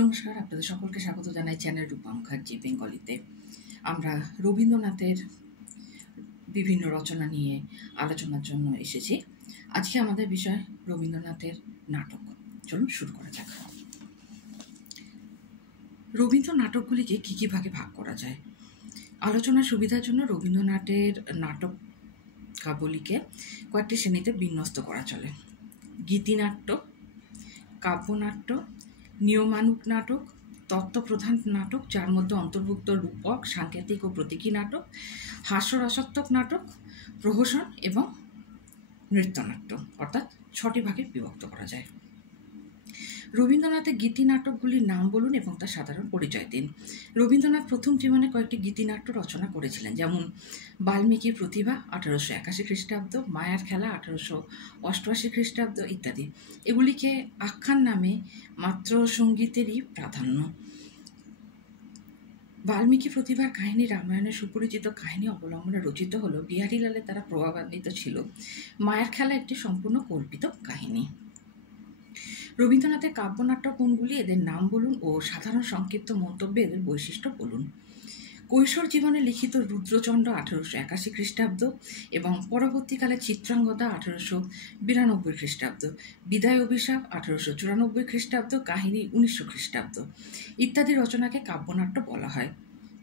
নমস্কার, আপনাদের সকলকে স্বাগত জানাই চ্যানেল রূপা মুখার্জি বেঙ্গলিতে। আমরা রবীন্দ্রনাথের বিভিন্ন রচনা নিয়ে আলোচনার জন্য এসেছি। আজকে আমাদের বিষয় রবীন্দ্রনাথের নাটক। চলুন শুরু করা যাক। রবীন্দ্র নাটকগুলিকে কী কী ভাগে ভাগ করা যায়? আলোচনার সুবিধার জন্য রবীন্দ্রনাথের নাটকাবলীকে কয়েকটি শ্রেণীতে বিন্যস্ত করা চলে। গীতিনাট্য, কাব্যনাট্য, নিয়মানুগ নাটক, তত্ত্বপ্রধান নাটক যার মধ্যে অন্তর্ভুক্ত রূপক, সাংকেতিক ও প্রতীকী নাটক, হাস্যরসাত্মক নাটক, প্রহসন এবং নৃত্যনাট্য, অর্থাৎ 6টি ভাগে বিভক্ত করা যায়। রবীন্দ্রনাথের গীতিনাটকগুলির নাম বলুন এবং তার সাধারণ পরিচয় দিন। রবীন্দ্রনাথ প্রথম জীবনে কয়েকটি গীতিনাট্য রচনা করেছিলেন, যেমন বাল্মীকির প্রতিভা 1881 খ্রিস্টাব্দ, মায়ার খেলা 1888 খ্রিস্টাব্দ ইত্যাদি। এগুলিকে আখ্যান নামে মাত্র সঙ্গীতেরই প্রাধান্য। বাল্মীকি প্রতিভার কাহিনী রামায়ণের সুপরিচিত কাহিনী অবলম্বনে রচিত হল বিহারীলালের দ্বারা প্রভাবান্বিত ছিল। মায়ার খেলা একটি সম্পূর্ণ কল্পিত কাহিনী। রবীন্দ্রনাথের কাব্যনাট্য কোনগুলি, এদের নাম বলুন ও সাধারণ সংক্ষিপ্ত মন্তব্যে এদের বৈশিষ্ট্য বলুন। কৈশোর জীবনে লিখিত রুদ্রচন্দ্র 1881 খ্রিস্টাব্দ এবং পরবর্তীকালে চিত্রাঙ্গদা 1892 খ্রিস্টাব্দ, বিদায় অভিশাপ 1894 খ্রিস্টাব্দ, কাহিনী 1900 খ্রিস্টাব্দ ইত্যাদি রচনাকে কাব্যনাট্য বলা হয়।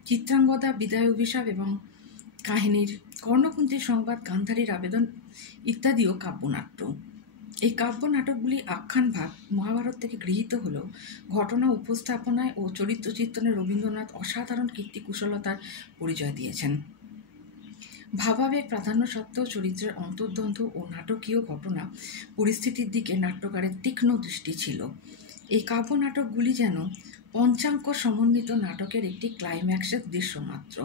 চিত্রাঙ্গদা, বিদায় অভিশাপ এবং কাহিনীর কর্ণকুন্তীর সংবাদ, গান্ধারীর আবেদন ইত্যাদিও কাব্যনাট্য। এই কাব্য নাটকগুলি আখ্যান ভাগ মহাভারত থেকে গৃহীত হলেও ঘটনা উপস্থাপনায় ও চরিত্র চিত্রণে রবীন্দ্রনাথ অসাধারণ কীর্তিকুশলতার পরিচয় দিয়েছেন। ভাবাবেগ প্রাধান্য সত্ত্বেও চরিত্রের অন্তর্দ্বন্দ্ব ও নাটকীয় ঘটনা পরিস্থিতির দিকে নাট্যকারের তীক্ষ্ণ দৃষ্টি ছিল। এই কাব্য নাটকগুলি যেন পঞ্চাঙ্ক সমন্বিত নাটকের একটি ক্লাইম্যাক্সের দৃশ্য মাত্র।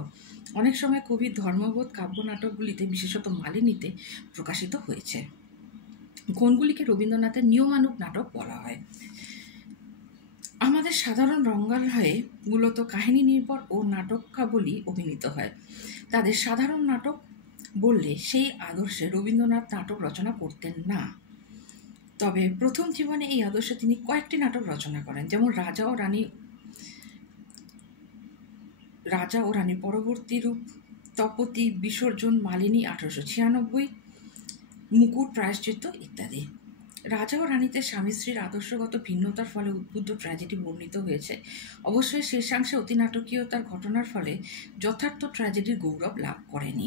অনেক সময় কবির ধর্মবোধ কাব্য নাটকগুলিতে, বিশেষত মালিনীতে প্রকাশিত হয়েছে। কোনগুলিকে রবীন্দ্রনাথের নিয়মানুগ নাটক বলা হয়? আমাদের সাধারণ রঙ্গালয়ে মূলত কাহিনী নির্ভর ও নাটকাবলী অভিনীত হয়। তাদের সাধারণ নাটক বললে সেই আদর্শে রবীন্দ্রনাথ নাটক রচনা করতেন না। তবে প্রথম জীবনে এই আদর্শে তিনি কয়েকটি নাটক রচনা করেন, যেমন রাজা ও রানী পরবর্তী রূপ, তপতী, বিসর্জন, মালিনী 1896, মুকুট, প্রায়শ্চিত্ত ইত্যাদি। রাজা ও রানীতে স্বামী স্ত্রীর আদর্শগত ভিন্নতার ফলে উদ্বুদ্ধ ট্র্যাজেডি বর্ণিত হয়েছে। অবশ্যই শেষাংশে অতিনাটকীয়তার ঘটনার ফলে যথার্থ ট্র্যাজেডির গৌরব লাভ করেনি।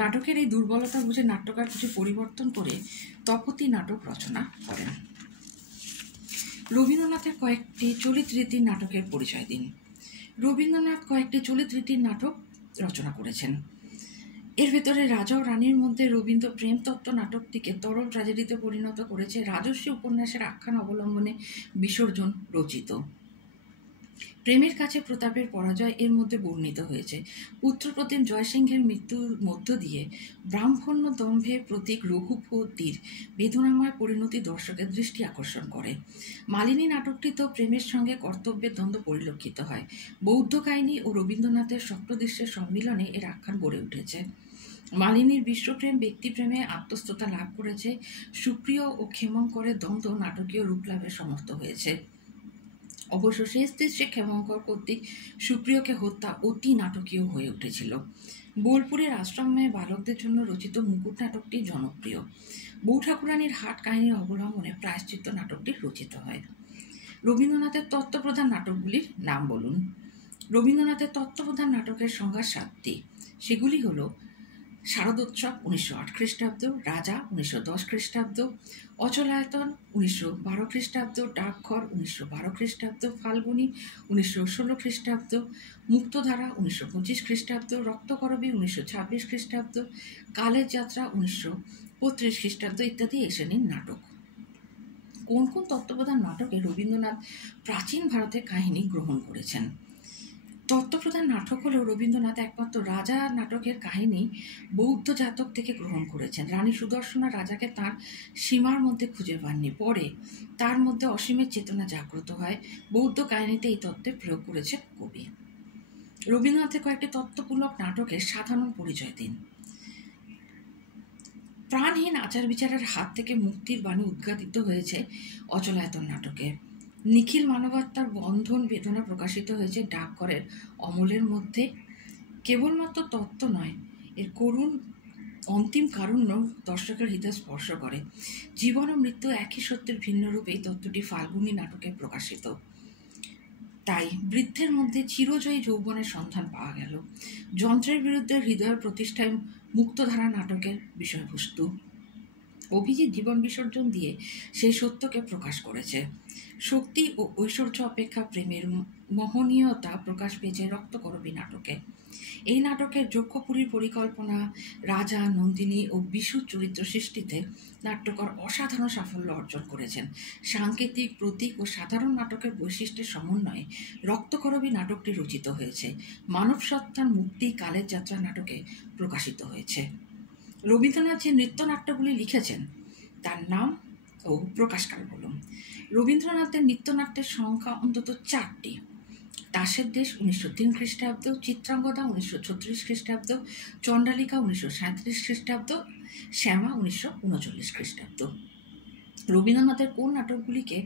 নাটকের এই দুর্বলতা বুঝে নাট্যকার কিছু পরিবর্তন করে তপতী নাটক রচনা করেন। রবীন্দ্রনাথের কয়েকটি চলিত রীতির নাটকের পরিচয় দিন। রবীন্দ্রনাথ কয়েকটি চলিত রীতির নাটক রচনা করেছেন। এর ভেতরে রাজা ও রানীর মধ্যে রবীন্দ্র প্রেমতত্ত্ব নাটকটিকে তরল ট্র্যাজেডিতে পরিণত করেছে। রাজস্বী উপন্যাসের আখ্যান অবলম্বনে বিসর্জন রচিত। প্রেমের কাছে প্রতাপের পরাজয় এর মধ্যে বর্ণিত হয়েছে। পুত্রপ্রতিম জয়সিংহের মৃত্যুর মধ্য দিয়ে ব্রাহ্মণ্য দম্ভের প্রতীক রঘুপতির বেদনাময় পরিণতি দর্শকের দৃষ্টি আকর্ষণ করে। মালিনী নাটকটিতেও প্রেমের সঙ্গে কর্তব্যের দ্বন্দ্ব পরিলক্ষিত হয়। বৌদ্ধ কাহিনী ও রবীন্দ্রনাথের স্বপ্নদৃশ্যের সম্মিলনে এর আখ্যান গড়ে উঠেছে। মালিনীর বিশ্বপ্রেম ব্যক্তিপ্রেমে আত্মস্থতা লাভ করেছে। সুপ্রিয় ও ক্ষেমঙ্করের দ্বন্দ্ব নাটকীয় রূপ লাভে সমর্থ হয়েছে। অবশ্য শেষ দৃশ্যে ক্ষেমঙ্কর কর্তৃক সুপ্রিয়কে হত্যা অতি নাটকীয় হয়ে উঠেছিল। বোলপুরের আশ্রমে বালকদের জন্য রচিত মুকুট নাটকটি জনপ্রিয়। বউ ঠাকুরানীর হাট কাহিনীর অবলম্বনে প্রায়শ্চিত্ত নাটকটি রচিত হয়। রবীন্দ্রনাথের তত্ত্বপ্রধান নাটকগুলির নাম বলুন। রবীন্দ্রনাথের তত্ত্বপ্রধান নাটকের সংজ্ঞা 7টি। সেগুলি হল শারদোৎসব 1908 খ্রিস্টাব্দ, রাজা 1910 খ্রিস্টাব্দ, অচলায়তন 1912 খ্রিস্টাব্দ, ডাকঘর 1912 খ্রিস্টাব্দ, ফাল্গুনী 1916 খ্রিস্টাব্দ, মুক্তধারা 1925 খ্রিস্টাব্দ, রক্তকরবী 1926 খ্রিস্টাব্দ, কালের যাত্রা 1935 খ্রিস্টাব্দ ইত্যাদি এই শ্রেণীর নাটক। কোন কোন তত্ত্বপ্রধান নাটকে রবীন্দ্রনাথ প্রাচীন ভারতের কাহিনী গ্রহণ করেছেন? তত্ত্বপ্রধান নাটক হলেও রবীন্দ্রনাথ একমাত্র রাজা নাটকের কাহিনী বৌদ্ধ জাতক থেকে গ্রহণ করেছেন। রানী সুদর্শনা রাজাকে তার সীমার মধ্যে খুঁজে পাননি। পরে তার মধ্যে অসীমের চেতনা জাগ্রত হয়। বৌদ্ধ কাহিনীতে এই তত্ত্বের প্রয়োগ করেছেন কবি। রবীন্দ্রনাথের কয়েকটি তত্ত্বমূলক নাটকের সাধারণ পরিচয় দিন। প্রাণহীন আচার বিচারের হাত থেকে মুক্তির বাণী উদ্ঘাটিত হয়েছে অচলায়তন নাটকে। নিখিল মানবাত্মার বন্ধন বেদনা প্রকাশিত হয়েছে ডাকঘরের অমলের মধ্যে। কেবলমাত্র তত্ত্ব নয়, এর করুণ অন্তিম কারণ্য দর্শকের হৃদয় স্পর্শ করে। জীবন ও মৃত্যু একই সত্যের ভিন্ন রূপে এই তত্ত্বটি ফাল্গুনী নাটকে প্রকাশিত। তাই বৃদ্ধের মধ্যে চিরজয়ী যৌবনের সন্ধান পাওয়া গেল। যন্ত্রের বিরুদ্ধে হৃদয়ের প্রতিষ্ঠায় মুক্তধারা নাটকের বিষয়বস্তু। অভিজিৎ জীবন বিসর্জন দিয়ে সেই সত্যকে প্রকাশ করেছে। শক্তি ও ঐশ্বর্য অপেক্ষা প্রেমের মোহনীয়তা প্রকাশ পেয়েছে রক্তকরবী নাটকে। এই নাটকের যক্ষপুরীর পরিকল্পনা, রাজা, নন্দিনী ও বিশু চরিত্র সৃষ্টিতে নাট্যকার অসাধারণ সাফল্য অর্জন করেছেন। সাংকেতিক, প্রতীক ও সাধারণ নাটকের বৈশিষ্ট্যের সমন্বয়ে রক্তকরবী নাটকটি রচিত হয়েছে। মানব সত্তার মুক্তি কালের যাত্রা নাটকে প্রকাশিত হয়েছে। রবীন্দ্রনাথ যে নৃত্যনাট্যগুলি লিখেছেন তার নাম ও প্রকাশকাল বলুন। রবীন্দ্রনাথের নৃত্যনাট্যের সংখ্যা অন্তত 4টি। তাসের দেশ 1903 খ্রিস্টাব্দ, চিত্রাঙ্গদা 1936 খ্রিস্টাব্দ, চণ্ডালিকা 1937 খ্রিস্টাব্দ, শ্যামা 1939 খ্রিস্টাব্দ। রবীন্দ্রনাথের কোন নাটকগুলিকে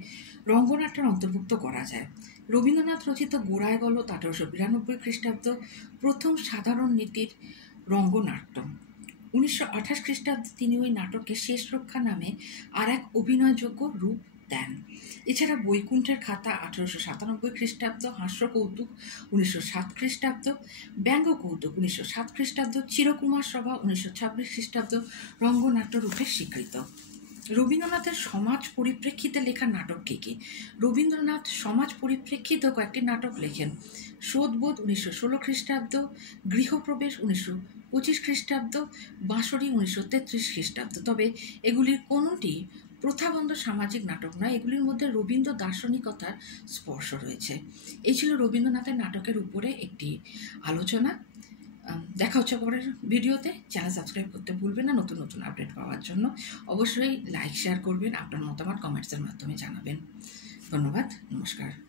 রঙ্গনাট্যের অন্তর্ভুক্ত করা যায়? রবীন্দ্রনাথ রচিত গোড়ায় গলদ 1892 খ্রিস্টাব্দ প্রথম সাধারণ নীতির রঙ্গনাট্য। 1928 খ্রিস্টাব্দে তিনি ওই নাটককে শেষ রক্ষা নামে আর এক অভিনয়যোগ্য রূপ দেন। এছাড়া বৈকুণ্ঠের খাতা 1897 খ্রিস্টাব্দ, হাস্য কৌতুক 1907 খ্রিস্টাব্দ, ব্যঙ্গ কৌতুক 1907 খ্রিস্টাব্দ, চিরকুমার সভা 1926 খ্রিস্টাব্দ রঙ্গনাট্য রূপে স্বীকৃত। রবীন্দ্রনাথের সমাজ পরিপ্রেক্ষিতে লেখা নাটক কী কী? রবীন্দ্রনাথ সমাজ পরিপ্রেক্ষিত কয়েকটি নাটক লেখেন। শোধবোধ 1916 খ্রিস্টাব্দ, গৃহপ্রবেশ 1925 খ্রিস্টাব্দ, বাঁশরী 1933 খ্রিস্টাব্দ। তবে এগুলির কোনোটি প্রথাবন্ধ সামাজিক নাটক নয়, এগুলির মধ্যে রবীন্দ্র দার্শনিকতার স্পর্শ রয়েছে। এই ছিল রবীন্দ্রনাথের নাটকের উপরে একটি আলোচনা। দেখা হচ্ছে পরের ভিডিওতে। চ্যানেল সাবস্ক্রাইব করতে ভুলবেন না নতুন নতুন আপডেট পাওয়ার জন্য। অবশ্যই লাইক শেয়ার করবেন, আপনার মতামত কমেন্টসের মাধ্যমে জানাবেন। ধন্যবাদ, নমস্কার।